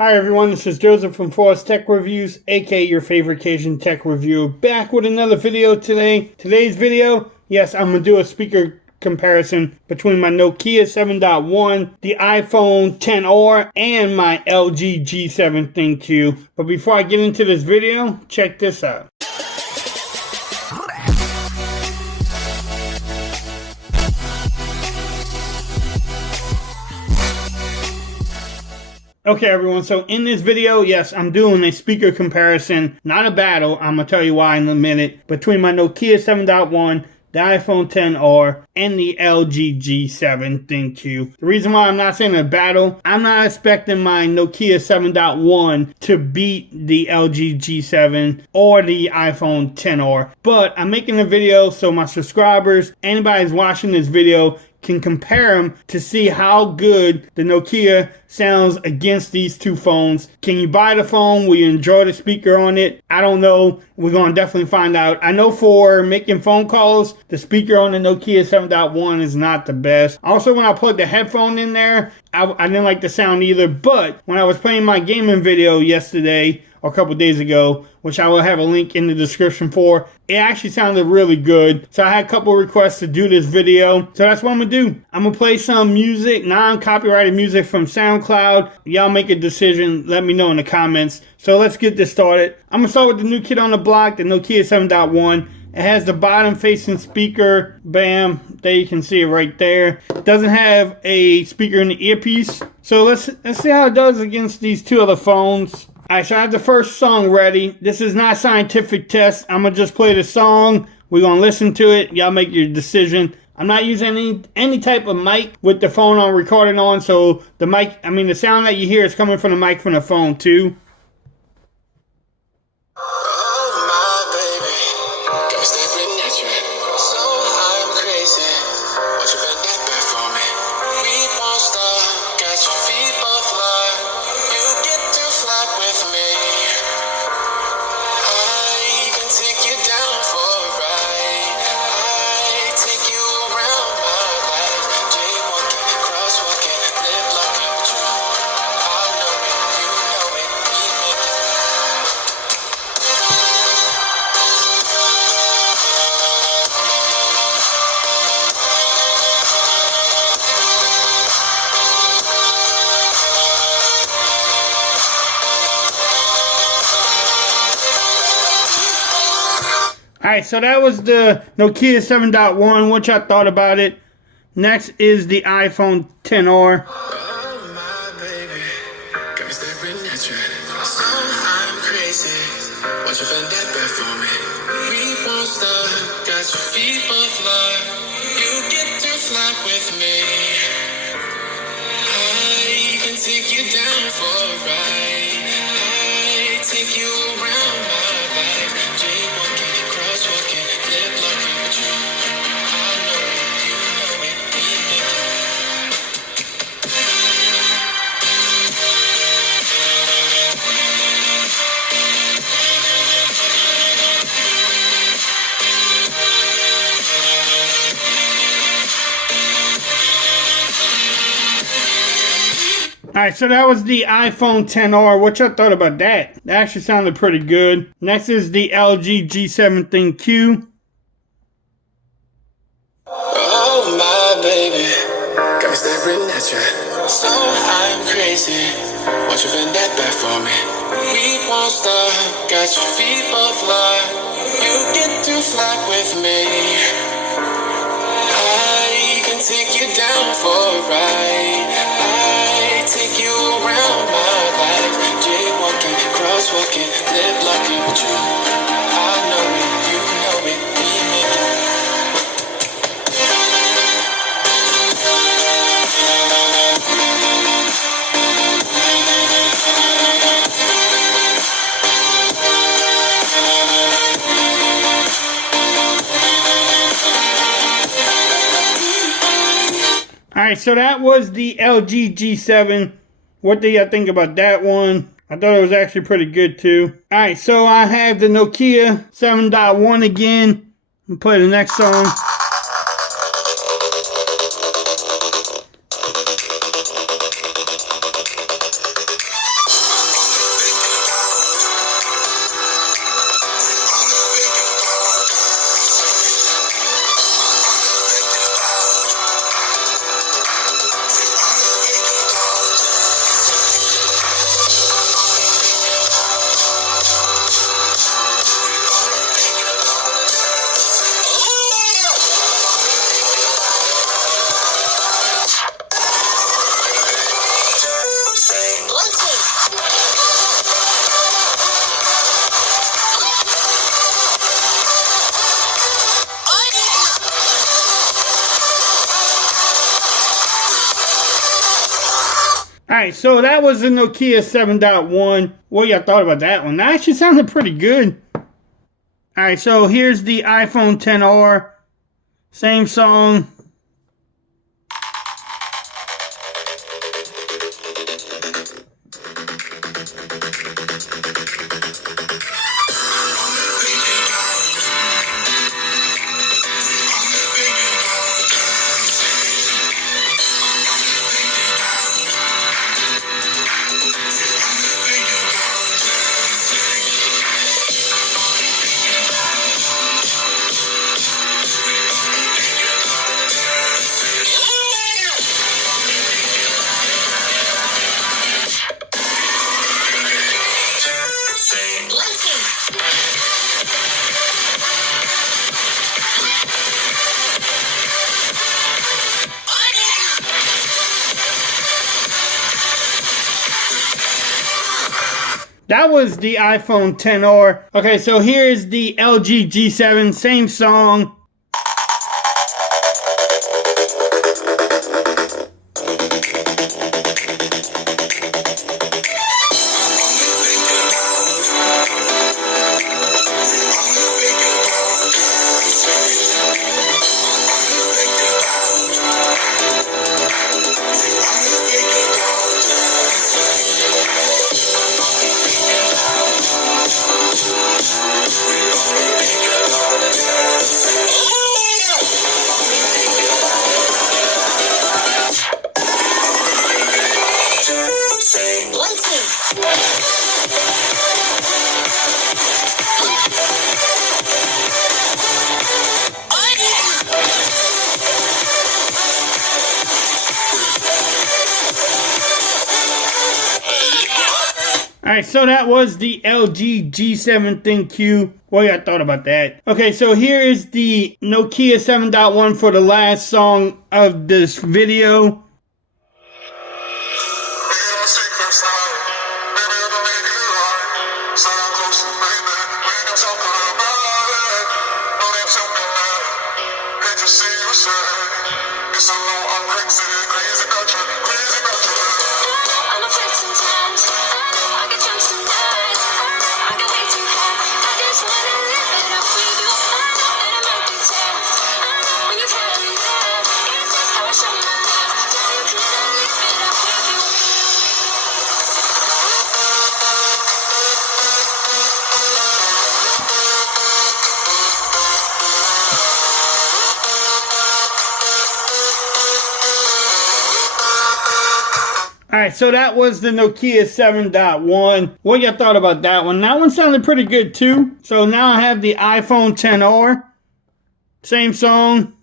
Hi everyone, this is Joseph from Forest Tech Reviews, aka your favorite Cajun tech reviewer, back with another video today. Today's video, yes, I'm going to do a speaker comparison between my Nokia 7.1, the iPhone XR, and my LG G7 ThinQ. But before I get into this video, check this out. Okay everyone, so in this video, yes, I'm doing a speaker comparison, not a battle, I'm going to tell you why in a minute, between my Nokia 7.1, the iPhone XR, and the LG G7 ThinQ. The reason why I'm not saying a battle, I'm not expecting my Nokia 7.1 to beat the LG G7 or the iPhone XR, but I'm making a video so my subscribers, anybody who's watching this video, can compare them to see how good the Nokia sounds against these two phones. Can you buy the phone? Will you enjoy the speaker on it? I don't know. We're going to definitely find out. I know for making phone calls, the speaker on the Nokia 7.1 is not the best. Also, when I plugged the headphone in there, I didn't like the sound either. But when I was playing my gaming video yesterday, or a couple days ago, which I will have a link in the description for, it actually sounded really good. So I had a couple requests to do this video. So that's what I'm gonna do. I'm gonna play some music, non-copyrighted music from SoundCloud. Y'all make a decision, let me know in the comments. So let's get this started. I'm gonna start with the new kid on the block, the Nokia 7.1. It has the bottom facing speaker, bam, there you can see it right there. It doesn't have a speaker in the earpiece. So let's see how it does against these two other phones. Alright, so I have the first song ready. This is not a scientific test. I'm going to just play the song. We're going to listen to it. Y'all make your decision. I'm not using any type of mic with the phone on recording on. So the mic, the sound that you hear is coming from the mic from the phone too. Alright, so that was the Nokia 7.1. What y'all thought about it? Next is the iPhone XR. Oh my baby, got me staring at you. So I'm crazy. Won't you bend that back for me? We won't stop. Got your feet both locked. You get to fly with me. I can take you down for a ride. I take you around my life. Jaywalking, crosswalking, lip locking with you. I know it, you know it, we make it. Alright, so that was the iPhone XR. What y'all thought about that? That actually sounded pretty good. Next is the LG G7 ThinQ. Oh my baby, got me staring at you. So I'm crazy. Won't you bend that back for me? We won't stop. Got your feet both locked. You get to fly with me. I can take you down for a ride. I take you around my life. Jaywalking, crosswalking, lip locking with you. I know it, you know it, we make it. Alright, so that was the LG G7. What do y'all think about that one? I thought it was actually pretty good too. Alright, so I have the Nokia 7.1 again. I'll play the next song. Alright, so that was the Nokia 7.1. What y'all thought about that one? That actually sounded pretty good. Alright, so here's the iPhone XR. Same song. That was the iPhone XR. Okay, so here's the LG G7, same song. Alright, so that was the LG G7 ThinQ. What y'all thought about that? Okay, so here is the Nokia 7.1 for the last song of this video. Alright, so that was the Nokia 7.1. What y'all thought about that one? That one sounded pretty good too. So now I have the iPhone XR. Same song.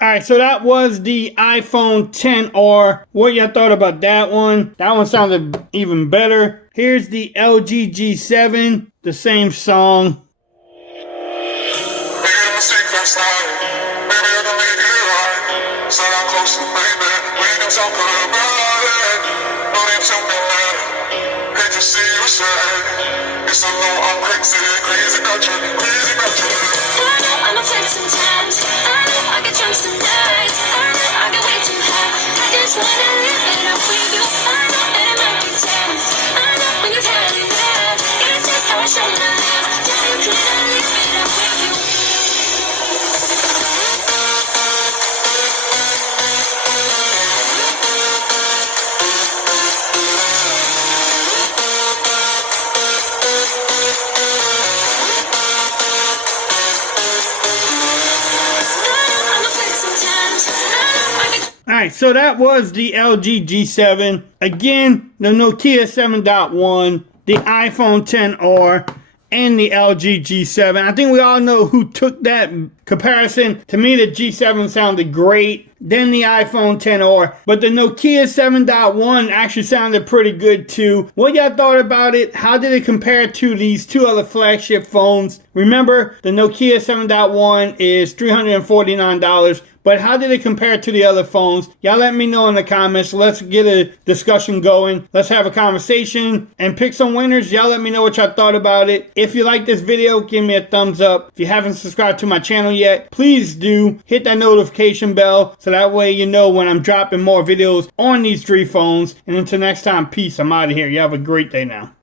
Alright, so that was the iPhone XR. What y'all thought about that one? That one sounded even better. Here's the LG G7, the same song. Alright, so that was the LG G7. Again, the Nokia 7.1, the iPhone XR, and the LG G7. I think we all know who took that comparison. To me, the G7 sounded great. Then the iPhone XR. But the Nokia 7.1 actually sounded pretty good too. What y'all thought about it? How did it compare to these two other flagship phones? Remember, the Nokia 7.1 is $349. But how did it compare to the other phones? Y'all let me know in the comments. Let's get a discussion going. Let's have a conversation and pick some winners. Y'all let me know what y'all thought about it. If you like this video, give me a thumbs up. If you haven't subscribed to my channel yet, please do. Hit that notification bell so that way you know when I'm dropping more videos on these three phones. And until next time, peace. I'm out of here. You have a great day now.